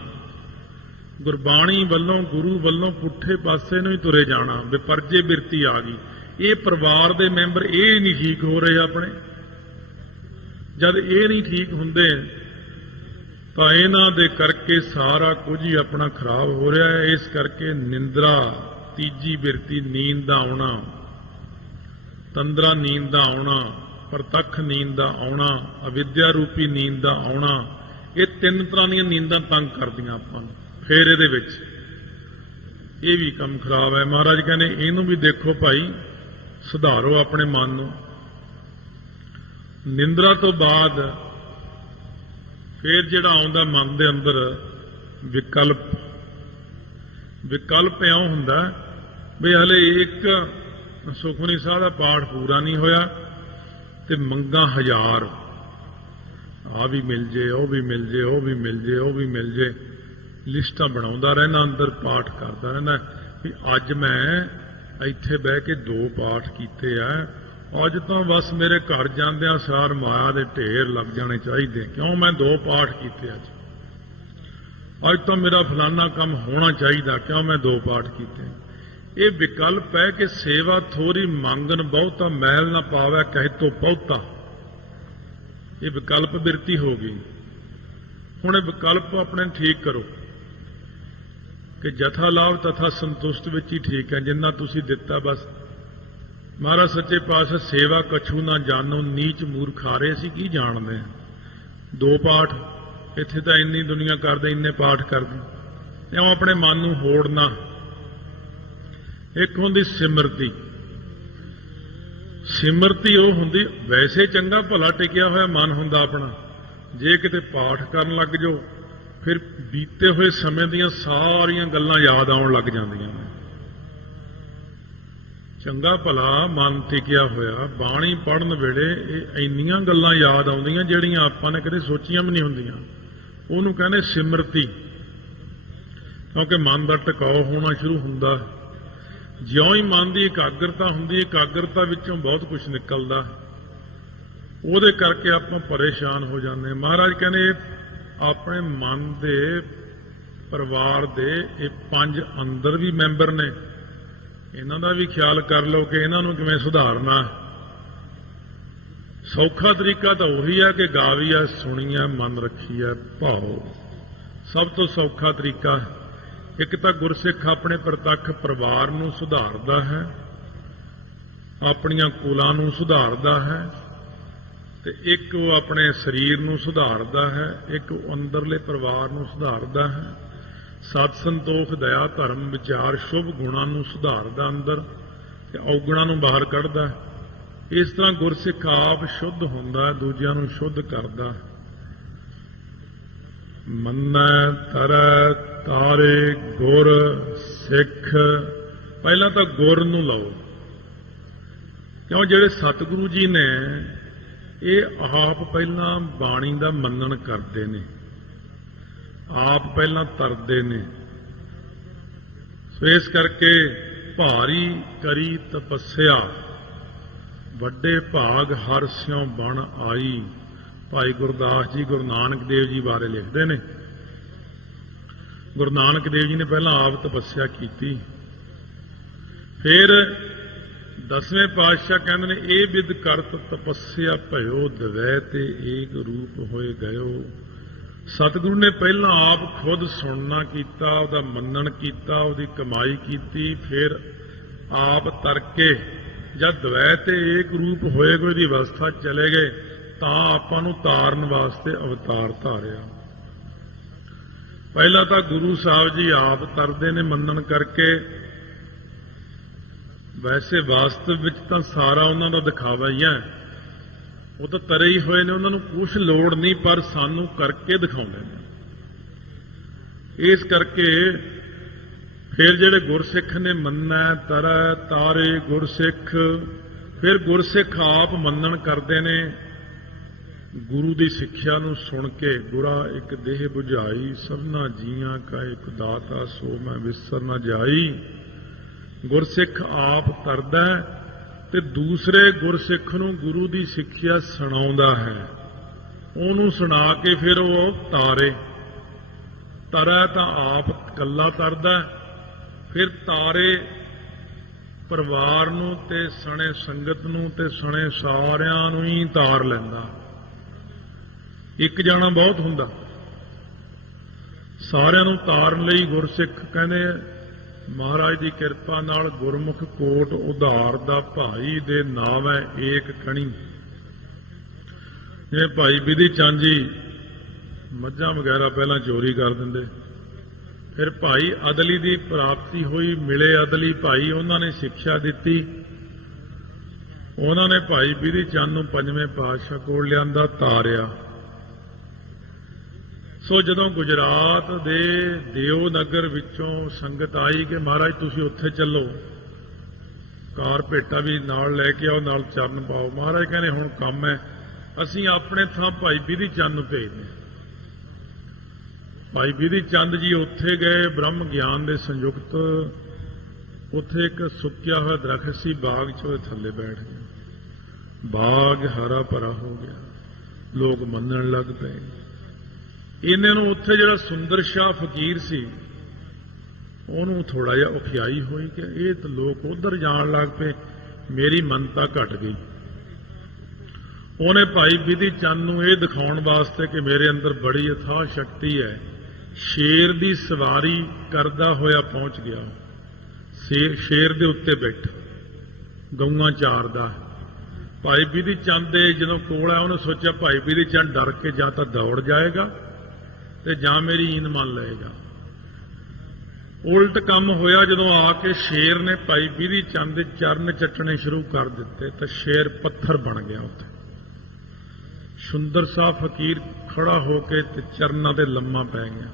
ਗੁਰਬਾਣੀ ਵੱਲੋਂ ਗੁਰੂ ਵੱਲੋਂ ਪੁੱਠੇ ਪਾਸੇ ਨੂੰ ਹੀ ਤੁਰੇ ਜਾਣਾ। ਵਿਪਰਜੇ ਬਿਰਤੀ ਆ ਗਈ। ਇਹ ਪਰਿਵਾਰ ਦੇ ਮੈਂਬਰ ਇਹ ਨਹੀਂ ਠੀਕ ਹੋ ਰਹੇ ਆਪਣੇ। ਜਦ ਇਹ ਨਹੀਂ ਠੀਕ ਹੁੰਦੇ ਤਾਂ ਇਹਨਾਂ ਦੇ ਕਰਕੇ ਸਾਰਾ ਕੁਝ ਹੀ ਆਪਣਾ ਖਰਾਬ ਹੋ ਰਿਹਾ ਹੈ। ਇਸ ਕਰਕੇ ਨਿੰਦਰਾ, ਤੀਜੀ ਬਿਰਤੀ, ਨੀਂਦ ਦਾ ਆਉਣਾ, ਤੰਦਰਾ ਨੀਂਦ ਦਾ ਆਉਣਾ, ਪ੍ਰਤੱਖ ਨੀਂਦ ਦਾ ਆਉਣਾ, ਅਵਿਦਿਆ ਰੂਪੀ ਨੀਂਦ ਦਾ ਆਉਣਾ, ਇਹ 3 ਤਰ੍ਹਾਂ ਦੀਆਂ ਨੀਂਦਾਂ ਤੰਗ ਕਰਦੀਆਂ ਆਪਾਂ ਨੂੰ। ਫਿਰ ਇਹਦੇ ਵਿੱਚ ਇਹ ਵੀ ਕੰਮ ਖਰਾਬ ਹੈ। ਮਹਾਰਾਜ ਕਹਿੰਦੇ ਇਹਨੂੰ ਵੀ ਦੇਖੋ ਭਾਈ, ਸੁਧਾਰੋ ਆਪਣੇ ਮਨ ਨੂੰ। ਨਿੰਦਰਾ ਤੋਂ ਬਾਅਦ ਫਿਰ ਜਿਹੜਾ ਆਉਂਦਾ ਮਨ ਦੇ ਅੰਦਰ ਵਿਕਲਪ। ਵਿਕਲਪ ਇਉਂ ਹੁੰਦਾ ਵੀ ਹਲੇ ਇੱਕ ਸੁਖਮਨੀ ਸਾਹਿਬ ਦਾ ਪਾਠ ਪੂਰਾ ਨਹੀਂ ਹੋਇਆ ਤੇ ਮੰਗਾਂ 1000, ਆ ਵੀ ਮਿਲ ਜੇ, ਉਹ ਵੀ ਮਿਲ ਜੇ, ਉਹ ਵੀ ਮਿਲ ਜੇ, ਉਹ ਵੀ ਮਿਲ ਜੇ, ਲਿਸਟਾਂ ਬਣਾਉਂਦਾ ਰਹਿਣਾ, ਅੰਦਰ ਪਾਠ ਕਰਦਾ ਰਹਿਣਾ ਵੀ ਅੱਜ ਮੈਂ ਇੱਥੇ ਬਹਿ ਕੇ 2 ਪਾਠ ਕੀਤੇ ਆ, ਅੱਜ ਤਾਂ ਬਸ ਮੇਰੇ ਘਰ ਜਾਂਦਿਆਂ ਸਾਰ ਮਾਇਆ ਦੇ ਢੇਰ ਲੱਗ ਜਾਣੇ ਚਾਹੀਦੇ, ਕਿਉਂ ਮੈਂ 2 ਪਾਠ ਕੀਤੇ ਅੱਜ ਤਾਂ ਮੇਰਾ ਫਲਾਨਾ ਕੰਮ ਹੋਣਾ ਚਾਹੀਦਾ, ਕਿਉਂ ਮੈਂ 2 ਪਾਠ ਕੀਤੇ। ਇਹ ਵਿਕਲਪ ਹੈ ਕਿ ਸੇਵਾ ਥੋੜੀ ਮੰਗਨ ਬਹੁਤਾ, ਮੈਲ ਨਾ ਪਾਵੇ ਕਹਿ ਤੋਂ ਬਹੁਤਾ। ਇਹ ਵਿਕਲਪ ਬਿਰਤੀ ਹੋ ਗਈ। ਹੁਣ ਇਹ ਵਿਕਲਪ ਆਪਣੇ ਠੀਕ ਕਰੋ ਕਿ ਜਥਾ ਲਾਭ ਤਥਾ ਸੰਤੁਸ਼ਟ ਵਿੱਚ ਹੀ ਠੀਕ ਹੈ। ਜਿੰਨਾ ਤੁਸੀਂ ਦਿੱਤਾ ਬਸ ਮਹਾਰਾਜ ਸੱਚੇ ਪਾਤਸ਼ਾਹ ਸੇਵਾ ਕਛੂ ਨਾ ਜਾਣੋ ਨੀਚ ਮੂਰਖਾਰੇ, ਅਸੀਂ ਕੀ ਜਾਣਦੇ ਹਾਂ। 2 ਪਾਠ ਇੱਥੇ ਤਾਂ ਇੰਨੀ ਦੁਨੀਆ ਕਰਦੇ, ਇੰਨੇ ਪਾਠ ਕਰਦੇ, ਇਉਂ ਆਪਣੇ ਮਨ ਨੂੰ ਹੋੜਨਾ। ਇੱਕ ਹੁੰਦੀ ਸਿਮਰਤੀ। ਸਿਮਰਤੀ ਉਹ ਹੁੰਦੀ ਵੈਸੇ ਚੰਗਾ ਭਲਾ ਟਿਕਿਆ ਹੋਇਆ ਮਨ ਹੁੰਦਾ ਆਪਣਾ, ਜੇ ਕਿਤੇ ਪਾਠ ਕਰਨ ਲੱਗ ਜਾਓ ਫਿਰ ਬੀਤੇ ਹੋਏ ਸਮੇਂ ਦੀਆਂ ਸਾਰੀਆਂ ਗੱਲਾਂ ਯਾਦ ਆਉਣ ਲੱਗ ਜਾਂਦੀਆਂ ਨੇ। ਚੰਗਾ ਭਲਾ ਮਨ ਟਿਕਿਆ ਹੋਇਆ ਬਾਣੀ ਪੜ੍ਹਨ ਵੇਲੇ ਇਹ ਇੰਨੀਆਂ ਗੱਲਾਂ ਯਾਦ ਆਉਂਦੀਆਂ ਜਿਹੜੀਆਂ ਆਪਾਂ ਨੇ ਕਦੇ ਸੋਚੀਆਂ ਵੀ ਨਹੀਂ ਹੁੰਦੀਆਂ। ਉਹਨੂੰ ਕਹਿੰਦੇ ਸਿਮਰਤੀ, ਕਿਉਂਕਿ ਮਨ ਦਾ ਟਿਕਾਓ ਹੋਣਾ ਸ਼ੁਰੂ ਹੁੰਦਾ। ਜਿਉਂ ਹੀ ਮਨ ਦੀ ਇਕਾਗਰਤਾ ਹੁੰਦੀ, ਇਕਾਗਰਤਾ ਵਿੱਚੋਂ ਬਹੁਤ ਕੁਝ ਨਿਕਲਦਾ, ਉਹਦੇ ਕਰਕੇ ਆਪਾਂ ਪਰੇਸ਼ਾਨ ਹੋ ਜਾਂਦੇ। ਮਹਾਰਾਜ ਕਹਿੰਦੇ ਆਪਣੇ ਮਨ ਦੇ ਪਰਿਵਾਰ ਦੇ ਇਹ 5 ਅੰਦਰ ਵੀ ਮੈਂਬਰ ਨੇ, ਇਹਨਾਂ ਦਾ ਵੀ ਖਿਆਲ ਕਰ ਲਓ ਕਿ ਇਹਨਾਂ ਨੂੰ ਕਿਵੇਂ ਸੁਧਾਰਨਾ। ਸੌਖਾ ਤਰੀਕਾ ਤਾਂ ਉਹੀ ਹੈ ਕਿ ਗਾਵੀ ਆ, ਸੁਣੀ ਆ, ਮਨ ਰੱਖੀ ਆ, ਭਾਓ। ਸਭ ਤੋਂ ਸੌਖਾ ਤਰੀਕਾ ਇੱਕ ਤਾਂ ਗੁਰਸਿੱਖ ਆਪਣੇ ਪ੍ਰਤੱਖ ਪਰਿਵਾਰ ਨੂੰ ਸੁਧਾਰਦਾ ਹੈ, ਆਪਣੀਆਂ ਕੁਲਾਂ ਨੂੰ ਸੁਧਾਰਦਾ ਹੈ, ਤੇ ਇੱਕ ਉਹ ਆਪਣੇ ਸਰੀਰ ਨੂੰ ਸੁਧਾਰਦਾ ਹੈ, ਇੱਕ ਉਹ ਅੰਦਰਲੇ ਪਰਿਵਾਰ ਨੂੰ ਸੁਧਾਰਦਾ ਹੈ। ਸਤ ਸੰਤੋਖ ਦਇਆ ਧਰਮ ਵਿਚਾਰ ਸ਼ੁਭ ਗੁਣਾਂ ਨੂੰ ਸੁਧਾਰਦਾ ਅੰਦਰ, ਤੇ ਔਗੁਣਾਂ ਨੂੰ ਬਾਹਰ ਕੱਢਦਾ। ਇਸ ਤਰ੍ਹਾਂ ਗੁਰਸਿੱਖ ਆਪ ਸ਼ੁੱਧ ਹੁੰਦਾ, ਦੂਜਿਆਂ ਨੂੰ ਸ਼ੁੱਧ ਕਰਦਾ। ਮੰਨੈ ਤਰੈ ਤਾਰੇ ਗੁਰ ਸਿੱਖ। ਪਹਿਲਾਂ ਤਾਂ ਗੁਰ ਨੂੰ ਲਓ, ਕਿਉਂ ਜਿਹੜੇ ਸਤਿਗੁਰੂ ਜੀ ਨੇ ਇਹ ਆਪ ਪਹਿਲਾਂ ਬਾਣੀ ਦਾ ਮੰਨਣ ਕਰਦੇ ਨੇ, ਆਪ ਪਹਿਲਾਂ ਤਰਦੇ ਨੇ। ਸੋ ਇਸ ਕਰਕੇ ਭਾਰੀ ਕਰੀ ਤਪੱਸਿਆ, ਵੱਡੇ ਭਾਗ ਹਰਿ ਸਿਉ ਬਣ ਆਈ। ਭਾਈ ਗੁਰਦਾਸ ਜੀ ਗੁਰੂ ਨਾਨਕ ਦੇਵ ਜੀ ਬਾਰੇ ਲਿਖਦੇ ਨੇ, ਗੁਰੂ ਨਾਨਕ ਦੇਵ ਜੀ ਨੇ ਪਹਿਲਾਂ ਆਪ ਤਪੱਸਿਆ ਕੀਤੀ, ਫਿਰ 10ਵੇਂ ਪਾਤਸ਼ਾਹ ਕਹਿੰਦੇ ਨੇ ਇਹ ਵਿਦ ਕਰਤ ਤਪੱਸਿਆ ਭਇਓ ਦਵੈ ਤੇ ਏਕ ਰੂਪ ਹੋਏ ਗਇਓ। ਸਤਿਗੁਰੂ ਨੇ ਪਹਿਲਾਂ ਆਪ ਖੁਦ ਸੁਣਨਾ ਕੀਤਾ, ਉਹਦਾ ਮੰਨਣ ਕੀਤਾ, ਉਹਦੀ ਕਮਾਈ ਕੀਤੀ, ਫਿਰ ਆਪ ਤਰਕੇ ਜਦ ਦਵੈ ਤੇ ਏਕ ਰੂਪ ਹੋਏ ਗਏ ਦੀ ਅਵਸਥਾ ਚਲੇ ਗਏ ਤਾਂ ਆਪਾਂ ਨੂੰ ਤਾਰਨ ਵਾਸਤੇ ਅਵਤਾਰ ਧਾਰਿਆ। ਪਹਿਲਾਂ ਤਾਂ ਗੁਰੂ ਸਾਹਿਬ ਜੀ ਆਪ ਤਰਦੇ ਨੇ ਮੰਨਣ ਕਰਕੇ। ਵੈਸੇ ਵਾਸਤਵ ਵਿੱਚ ਤਾਂ ਸਾਰਾ ਉਹਨਾਂ ਦਾ ਦਿਖਾਵਾ ਹੀ ਹੈ, ਉਹ ਤਾਂ ਤਰੇ ਹੀ ਹੋਏ ਨੇ, ਉਹਨਾਂ ਨੂੰ ਕੁਛ ਲੋੜ ਨਹੀਂ, ਪਰ ਸਾਨੂੰ ਕਰਕੇ ਦਿਖਾਉਂਦੇ ਨੇ। ਇਸ ਕਰਕੇ ਫਿਰ ਜਿਹੜੇ ਗੁਰਸਿੱਖ ਨੇ ਮੰਨੈ ਤਰੈ ਤਾਰੇ ਗੁਰਸਿੱਖ, ਫਿਰ ਗੁਰਸਿੱਖ ਆਪ ਮੰਨਣ ਕਰਦੇ ਨੇ। ਗੁਰੂ ਦੀ ਸਿੱਖਿਆ ਨੂੰ ਸੁਣ ਕੇ ਗੁਰਾ ਇੱਕ ਦੇਹ ਬੁਝਾਈ, ਸਭਨਾ ਜੀਆਂ ਕਾ ਇੱਕ ਦਾਤਾ ਸੋ ਮੈਂ ਵਿਸਰ ਨਾ ਜਾਈ। ਗੁਰਸਿੱਖ ਆਪ ਤਰਦਾ ਤੇ ਦੂਸਰੇ ਗੁਰਸਿੱਖ ਨੂੰ ਗੁਰੂ ਦੀ ਸਿੱਖਿਆ ਸੁਣਾਉਂਦਾ ਹੈ, ਉਹਨੂੰ ਸੁਣਾ ਕੇ ਫਿਰ ਉਹ ਤਾਰੇ। ਤਰੈ ਤਾਂ ਆਪ ਇਕੱਲਾ ਤਰਦਾ, ਫਿਰ ਤਾਰੇ ਪਰਿਵਾਰ ਨੂੰ ਤੇ ਸਣੇ ਸੰਗਤ ਨੂੰ ਤੇ ਸਣੇ ਸਾਰਿਆਂ ਨੂੰ ਹੀ ਤਾਰ ਲੈਂਦਾ। ਇੱਕ ਜਾਣਾ ਬਹੁਤ ਹੁੰਦਾ, ਸਾਰਿਆਂ ਨੂੰ ਤਾਰਨ ਲਈ ਗੁਰਸਿੱਖ ਕਹਿੰਦੇ ਮਹਾਰਾਜ ਦੀ ਕਿਰਪਾ ਨਾਲ ਗੁਰਮੁਖ ਕੋਟ ਉਧਾਰ ਦਾ ਭਾਈ ਦੇ ਨਾਮ ਹੈ ਏਕ ਕਣੀ। ਜਿਵੇਂ ਭਾਈ ਬਿਧੀ ਚੰਦ ਜੀ ਮੱਝਾਂ ਵਗੈਰਾ ਪਹਿਲਾਂ ਚੋਰੀ ਕਰ ਦਿੰਦੇ, ਫਿਰ ਭਾਈ ਅਦਲੀ ਦੀ ਪ੍ਰਾਪਤੀ ਹੋਈ, ਮਿਲੇ ਅਦਲੀ ਭਾਈ, ਉਹਨਾਂ ਨੇ ਸਿੱਖਿਆ ਦਿੱਤੀ, ਉਹਨਾਂ ਨੇ ਭਾਈ ਬਿਧੀ ਚੰਦ ਨੂੰ 5ਵੇਂ ਪਾਤਸ਼ਾਹ ਕੋਲ ਲਿਆਂਦਾ, ਤਾਰਿਆ। ਸੋ ਜਦੋਂ ਗੁਜਰਾਤ ਦੇ ਦਿਓ ਨਗਰ ਵਿੱਚੋਂ ਸੰਗਤ ਆਈ ਕਿ ਮਹਾਰਾਜ ਤੁਸੀਂ ਉੱਥੇ ਚੱਲੋ, ਕਾਰ ਭੇਟਾ ਵੀ ਨਾਲ ਲੈ ਕੇ ਆਓ, ਨਾਲ ਚਰਨ ਪਾਓ। ਮਹਾਰਾਜ ਕਹਿੰਦੇ ਹੁਣ ਕੰਮ ਹੈ, ਅਸੀਂ ਆਪਣੇ ਥਾਂ ਭਾਈ ਬਿਧੀ ਚੰਦ ਨੂੰ ਭੇਜਦੇ। ਭਾਈ ਬਿਧੀ ਚੰਦ ਜੀ ਉੱਥੇ ਗਏ, ਬ੍ਰਹਮ ਗਿਆਨ ਦੇ ਸੰਯੁਕਤ। ਉੱਥੇ ਇੱਕ ਸੁੱਕਿਆ ਹੋਇਆ ਦਰਖਤ ਸੀ, ਬਾਗ 'ਚ ਉਹਦੇ ਥੱਲੇ ਬੈਠ ਗਏ। ਬਾਗ ਹਰਾ ਭਰਾ ਹੋ ਗਿਆ, ਲੋਕ ਮੰਨਣ ਲੱਗ ਪਏ। ਇਹਨਾਂ ਨੂੰ ਉੱਥੇ ਜਿਹੜਾ ਸੁੰਦਰ ਸ਼ਾਹ ਫਕੀਰ ਸੀ, ਉਹਨੂੰ ਥੋੜਾ ਜਿਹਾ ਔਖਿਆਈ ਹੋਈ ਕਿ ਇਹ ਤਾਂ ਲੋਕ ਉਧਰ ਜਾਣ ਲੱਗ ਪਏ, ਮੇਰੀ ਮੰਨਤਾ ਘਟ ਗਈ। ਉਹਨੇ ਭਾਈ ਬਿਧੀ ਚੰਦ ਨੂੰ ਇਹ ਦਿਖਾਉਣ ਵਾਸਤੇ ਕਿ ਮੇਰੇ ਅੰਦਰ ਬੜੀ ਅਥਾਹ ਸ਼ਕਤੀ ਹੈ, ਸ਼ੇਰ ਦੀ ਸਵਾਰੀ ਕਰਦਾ ਹੋਇਆ ਪਹੁੰਚ ਗਿਆ। ਸ਼ੇਰ ਦੇ ਉੱਤੇ ਬੈਠਾ, ਗਊਆਂ ਚਾਰਦਾ। ਭਾਈ ਬਿਧੀ ਚੰਦ ਦੇ ਜਦੋਂ ਕੋਲ ਆਇਆ ਉਹਨੇ ਸੋਚਿਆ ਭਾਈ ਬਿਧੀ ਚੰਦ ਡਰ ਕੇ ਜਾਂ ਤਾਂ ਦੌੜ ਜਾਏਗਾ ਤੇ ਜਾਂ ਮੇਰੀ ਈਨ ਮੰਨ ਲਏਗਾ। ਉਲਟ ਕੰਮ ਹੋਇਆ। ਜਦੋਂ ਆ ਕੇ ਸ਼ੇਰ ਨੇ ਭਾਈ ਬਿਧੀ ਚੰਦ ਦੇ ਚਰਨ ਚੱਟਣੇ ਸ਼ੁਰੂ ਕਰ ਦਿੱਤੇ ਤਾਂ ਸ਼ੇਰ ਪੱਥਰ ਬਣ ਗਿਆ। ਉੱਥੇ ਸੁੰਦਰ ਸਾਹ ਫਕੀਰ ਖੜਾ ਹੋ ਕੇ ਤੇ ਚਰਨਾਂ ਤੇ ਲੰਮਾ ਪੈ ਗਿਆ।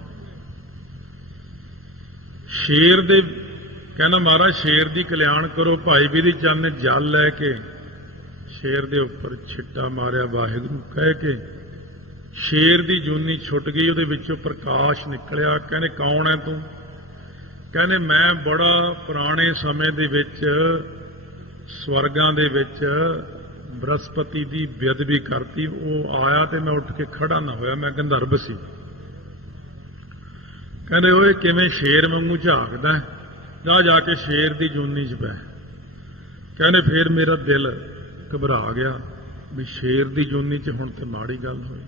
ਸ਼ੇਰ ਦੇ ਕਹਿੰਦਾ ਮਹਾਰਾਜ ਸ਼ੇਰ ਦੀ ਕਲਿਆਣ ਕਰੋ। ਭਾਈ ਬਿਧੀ ਚੰਦ ਨੇ ਜਲ ਲੈ ਕੇ ਸ਼ੇਰ ਦੇ ਉੱਪਰ ਛਿੱਟਾ ਮਾਰਿਆ, ਵਾਹਿਗੁਰੂ ਕਹਿ ਕੇ ਸ਼ੇਰ ਦੀ ਜੂਨੀ ਛੁੱਟ ਗਈ, ਉਹਦੇ ਵਿੱਚੋਂ ਪ੍ਰਕਾਸ਼ ਨਿਕਲਿਆ। ਕਹਿੰਦੇ ਕੌਣ ਹੈ ਤੂੰ? ਕਹਿੰਦੇ ਮੈਂ ਬੜਾ ਪੁਰਾਣੇ ਸਮੇਂ ਦੇ ਵਿੱਚ ਸਵਰਗਾਂ ਦੇ ਵਿੱਚ ਬ੍ਰਹਸਪਤੀ ਦੀ ਬੇਅਦਬੀ ਕਰਤੀ, ਉਹ ਆਇਆ ਤੇ ਮੈਂ ਉੱਠ ਕੇ ਖੜਾ ਨਾ ਹੋਇਆ, ਮੈਂ ਗੰਧਰਵ ਸੀ। ਕਹਿੰਦੇ ਓਏ ਕਿਵੇਂ ਸ਼ੇਰ ਵਾਂਗੂ ਝਾਕਦਾ, ਜਾ ਕੇ ਸ਼ੇਰ ਦੀ ਜੂਨੀ 'ਚ ਪੈ। ਕਹਿੰਦੇ ਫੇਰ ਮੇਰਾ ਦਿਲ ਘਬਰਾ ਗਿਆ ਵੀ ਸ਼ੇਰ ਦੀ ਜੂਨੀ 'ਚ ਹੁਣ ਤੇ ਮਾੜੀ ਗੱਲ ਹੋਈ।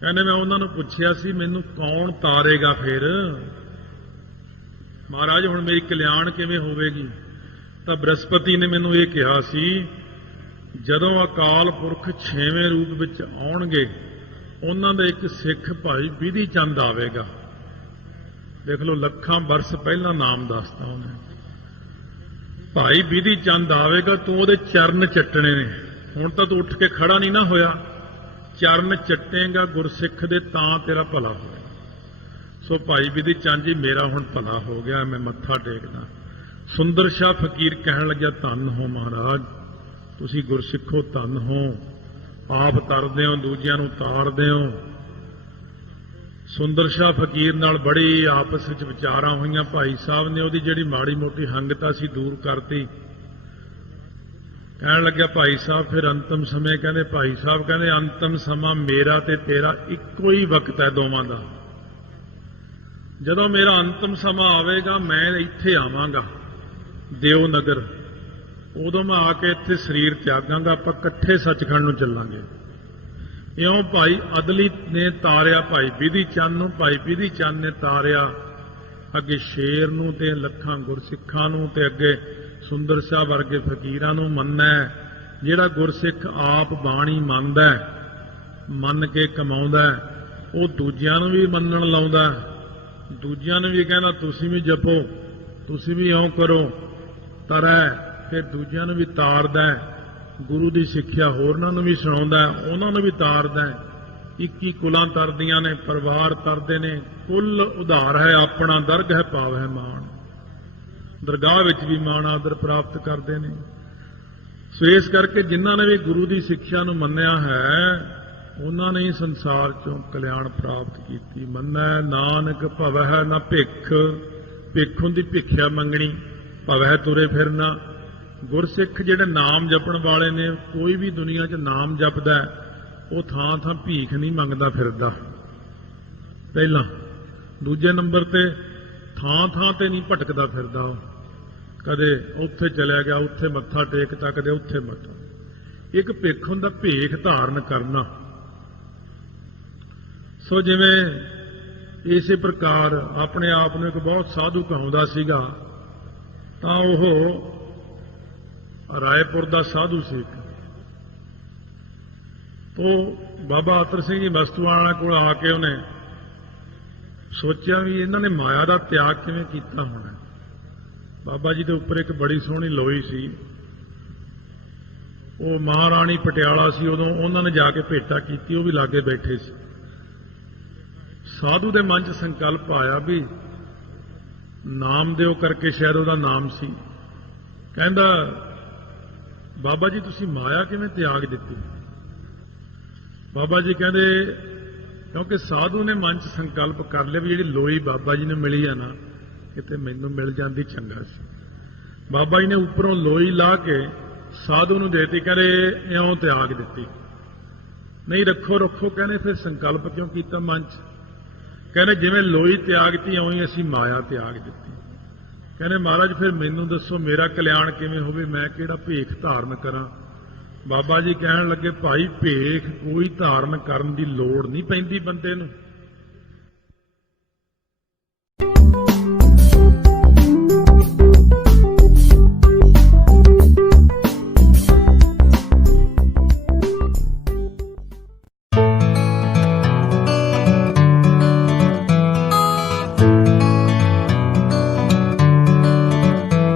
ਕਹਿੰਦੇ ਮੈਂ ਉਹਨਾਂ ਨੂੰ ਪੁੱਛਿਆ ਸੀ ਮੈਨੂੰ ਕੌਣ ਤਾਰੇਗਾ ਫਿਰ ਮਹਾਰਾਜ, ਹੁਣ ਮੇਰੀ ਕਲਿਆਣ ਕਿਵੇਂ ਹੋਵੇਗੀ? ਤਾਂ ਬ੍ਰਹਸਪਤੀ ਨੇ ਮੈਨੂੰ ਇਹ ਕਿਹਾ ਸੀ ਜਦੋਂ ਅਕਾਲ ਪੁਰਖ 6ਵੇਂ ਰੂਪ ਵਿੱਚ ਆਉਣਗੇ ਉਹਨਾਂ ਦਾ ਇੱਕ ਸਿੱਖ ਭਾਈ ਬਿਧੀ ਚੰਦ ਆਵੇਗਾ। ਦੇਖ ਲਓ ਲੱਖਾਂ ਬਰਸ ਪਹਿਲਾਂ ਨਾਮ ਦੱਸਦਾ ਉਹਨੇ। ਭਾਈ ਬਿਧੀ ਚੰਦ ਆਵੇਗਾ, ਤੂੰ ਉਹਦੇ ਚਰਨ ਚੱਟਣੇ ਨੇ। ਹੁਣ ਤਾਂ ਤੂੰ ਉੱਠ ਕੇ ਖੜਾ ਨਹੀਂ ਨਾ ਹੋਇਆ, ਚਰਨ ਚੱਟੇਗਾ ਗੁਰਸਿੱਖ ਦੇ ਤਾਂ ਤੇਰਾ ਭਲਾ ਹੋਇਆ। ਸੋ ਭਾਈ ਬਿਧੀ ਚੰਦ ਜੀ ਮੇਰਾ ਹੁਣ ਭਲਾ ਹੋ ਗਿਆ, ਮੈਂ ਮੱਥਾ ਟੇਕਦਾ। ਸੁੰਦਰ ਸ਼ਾਹ ਫਕੀਰ ਕਹਿਣ ਲੱਗਿਆ ਧੰਨ ਹੋ ਮਹਾਰਾਜ, ਤੁਸੀਂ ਗੁਰਸਿੱਖੋ ਧੰਨ ਹੋ, ਆਪ ਤਰਦੇ ਹੋ ਦੂਜਿਆਂ ਨੂੰ ਤਾਰਦੇ ਹੋ। ਸੁੰਦਰ ਸ਼ਾਹ ਫਕੀਰ ਨਾਲ ਬੜੀ ਆਪਸ ਵਿੱਚ ਵਿਚਾਰਾਂ ਹੋਈਆਂ। ਭਾਈ ਸਾਹਿਬ ਨੇ ਉਹਦੀ ਜਿਹੜੀ ਮਾੜੀ ਮੋਟੀ ਹੰਗਤਾ ਸੀ ਦੂਰ ਕਰਤੀ। ਕਹਿਣ ਲੱਗਿਆ ਭਾਈ ਸਾਹਿਬ ਫਿਰ ਅੰਤਮ ਸਮੇਂ, ਕਹਿੰਦੇ ਭਾਈ ਸਾਹਿਬ ਕਹਿੰਦੇ ਅੰਤਮ ਸਮਾਂ ਮੇਰਾ ਤੇ ਤੇਰਾ ਇੱਕੋ ਹੀ ਵਕਤ ਹੈ ਦੋਵਾਂ ਦਾ। ਜਦੋਂ ਮੇਰਾ ਅੰਤਮ ਸਮਾਂ ਆਵੇਗਾ ਮੈਂ ਇੱਥੇ ਆਵਾਂਗਾ ਦਿਓ ਨਗਰ, ਉਦੋਂ ਮੈਂ ਆ ਕੇ ਇੱਥੇ ਸਰੀਰ ਤਿਆਗਾਂਗਾ, ਆਪਾਂ ਇਕੱਠੇ ਸੱਚਖੰਡ ਨੂੰ ਚੱਲਾਂਗੇ। ਇਉਂ ਭਾਈ ਅਦਲੀ ਨੇ ਤਾਰਿਆ ਭਾਈ ਬਿਧੀ ਚੰਦ ਨੂੰ, ਭਾਈ ਬਿਧੀ ਚੰਦ ਨੇ ਤਾਰਿਆ ਅੱਗੇ ਸ਼ੇਰ ਨੂੰ ਤੇ ਲੱਖਾਂ ਗੁਰਸਿੱਖਾਂ ਨੂੰ, ਤੇ ਅੱਗੇ ਸੁੰਦਰ ਸ਼ਾਹ ਵਰਗੇ ਫਕੀਰਾਂ ਨੂੰ ਮੰਨਣਾ। ਜਿਹੜਾ ਗੁਰਸਿੱਖ ਆਪ ਬਾਣੀ ਮੰਨਦਾ, ਮੰਨ ਕੇ ਕਮਾਉਂਦਾ, ਉਹ ਦੂਜਿਆਂ ਨੂੰ ਵੀ ਮੰਨਣ ਲਾਉਂਦਾ, ਦੂਜਿਆਂ ਨੂੰ ਵੀ ਕਹਿੰਦਾ ਤੁਸੀਂ ਵੀ ਜਪੋ, ਤੁਸੀਂ ਵੀ ਇਉਂ ਕਰੋ, ਤਰੈ ਫਿਰ ਦੂਜਿਆਂ ਨੂੰ ਵੀ ਤਾਰਦਾ। ਗੁਰੂ ਦੀ ਸਿੱਖਿਆ ਹੋਰਨਾਂ ਨੂੰ ਵੀ ਸੁਣਾਉਂਦਾ, ਉਹਨਾਂ ਨੂੰ ਵੀ ਤਾਰਦਾ। 21 ਕੁਲਾਂ ਤਰਦੀਆਂ ਨੇ, ਪਰਿਵਾਰ ਤਰਦੇ ਨੇ। ਕੁੱਲ ਉਧਾਰ ਹੈ ਆਪਣਾ, ਦਰਗ ਹੈ ਭਾਵ ਹੈ ਮਾਣ। ਦਰਗਾਹ ਵਿੱਚ ਵੀ ਮਾਣ ਆਦਰ ਪ੍ਰਾਪਤ ਕਰਦੇ ਨੇ। ਸੋ ਇਸ ਕਰਕੇ ਜਿਨ੍ਹਾਂ ਨੇ ਵੀ ਗੁਰੂ ਦੀ ਸਿੱਖਿਆ ਨੂੰ ਮੰਨਿਆ ਹੈ ਉਹਨਾਂ ਨੇ ਹੀ ਸੰਸਾਰ ਚੋਂ ਕਲਿਆਣ ਪ੍ਰਾਪਤ ਕੀਤੀ। ਮੰਨੈ ਨਾਨਕ ਭਵਹਿ ਨਾ ਭਿੱਖ, ਭਿੱਖ ਹੁੰਦੀ ਭਿੱਖਿਆ ਮੰਗਣੀ, ਭਵਹਿ ਤੁਰੇ ਫਿਰਨਾ। ਗੁਰਸਿੱਖ ਜਿਹੜੇ ਨਾਮ ਜਪਣ ਵਾਲੇ ਨੇ, ਕੋਈ ਵੀ ਦੁਨੀਆ 'ਚ ਨਾਮ ਜਪਦਾ ਉਹ ਥਾਂ ਥਾਂ ਭੀਖ ਨਹੀਂ ਮੰਗਦਾ ਫਿਰਦਾ ਪਹਿਲਾਂ। ਦੂਜੇ ਨੰਬਰ ਤੇ ਥਾਂ ਥਾਂ ਤੇ ਨਹੀਂ ਭਟਕਦਾ ਫਿਰਦਾ, ਉਹ ਕਦੇ ਉੱਥੇ ਚਲਿਆ ਗਿਆ ਉੱਥੇ ਮੱਥਾ ਟੇਕਤਾ, ਕਦੇ ਉੱਥੇ ਮੱਥਾ। ਇੱਕ ਭਿੱਖ ਹੁੰਦਾ ਭੇਖ ਧਾਰਨ ਕਰਨਾ। ਸੋ ਜਿਵੇਂ ਇਸੇ ਪ੍ਰਕਾਰ ਆਪਣੇ ਆਪ ਨੂੰ ਇੱਕ ਬਹੁਤ ਸਾਧੂ ਕਹਾਉਂਦਾ ਸੀਗਾ, ਤਾਂ ਉਹ ਰਾਏਪੁਰ ਦਾ ਸਾਧੂ ਸੀ। ਉਹ ਬਾਬਾ ਅਤਰ ਸਿੰਘ ਜੀ ਮਸਤੂਆਣਾ ਕੋਲ ਆ ਕੇ ਉਹਨੇ ਸੋਚਿਆ ਵੀ ਇਹਨਾਂ ਨੇ ਮਾਇਆ ਦਾ ਤਿਆਗ ਕਿਵੇਂ ਕੀਤਾ ਹੋਣਾ। ਬਾਬਾ ਜੀ ਦੇ ਉੱਪਰ ਇੱਕ ਬੜੀ ਸੋਹਣੀ ਲੋਈ ਸੀ, ਉਹ ਮਹਾਰਾਣੀ ਪਟਿਆਲਾ ਸੀ ਉਦੋਂ, ਉਹਨਾਂ ਨੇ ਜਾ ਕੇ ਭੇਟਾ ਕੀਤੀ, ਉਹ ਵੀ ਲਾਗੇ ਬੈਠੇ ਸੀ। ਸਾਧੂ ਦੇ ਮਨ 'ਚ ਸੰਕਲਪ ਆਇਆ ਵੀ ਨਾਮਦੇਵ ਕਰਕੇ ਸ਼ਾਇਦ ਉਹਦਾ ਨਾਮ ਸੀ। ਕਹਿੰਦਾ ਬਾਬਾ ਜੀ ਤੁਸੀਂ ਮਾਇਆ ਕਿਵੇਂ ਤਿਆਗ ਦਿੱਤੀ? ਬਾਬਾ ਜੀ ਕਹਿੰਦੇ ਕਿਉਂਕਿ ਸਾਧੂ ਨੇ ਮਨ 'ਚ ਸੰਕਲਪ ਕਰ ਲਿਆ ਵੀ ਜਿਹੜੀ ਲੋਈ ਬਾਬਾ ਜੀ ਨੂੰ ਮਿਲੀ ਆ ਨਾ, ਕਿਤੇ ਮੈਨੂੰ ਮਿਲ ਜਾਂਦੀ ਚੰਗਾ ਸੀ। ਬਾਬਾ ਜੀ ਨੇ ਉੱਪਰੋਂ ਲੋਈ ਲਾ ਕੇ ਸਾਧੂ ਨੂੰ ਦੇਤੀ, ਕਹਿੰਦੇ ਇਉਂ ਤਿਆਗ ਦਿੱਤੀ। ਨਹੀਂ ਰੱਖੋ ਰੱਖੋ, ਕਹਿੰਦੇ ਫਿਰ ਸੰਕਲਪ ਕਿਉਂ ਕੀਤਾ ਮਨ 'ਚ? ਕਹਿੰਦੇ ਜਿਵੇਂ ਲੋਈ ਤਿਆਗਤੀ ਇਉਂ ਹੀ ਅਸੀਂ ਮਾਇਆ ਤਿਆਗ ਦਿੱਤੀ। ਕਹਿੰਦੇ ਮਹਾਰਾਜ ਫਿਰ ਮੈਨੂੰ ਦੱਸੋ ਮੇਰਾ ਕਲਿਆਣ ਕਿਵੇਂ ਹੋਵੇ, ਮੈਂ ਕਿਹੜਾ ਭੇਖ ਧਾਰਨ ਕਰਾਂ? ਬਾਬਾ ਜੀ ਕਹਿਣ ਲੱਗੇ ਭਾਈ ਭੇਖ ਕੋਈ ਧਾਰਨ ਕਰਨ ਦੀ ਲੋੜ ਨਹੀਂ ਪੈਂਦੀ ਬੰਦੇ ਨੂੰ।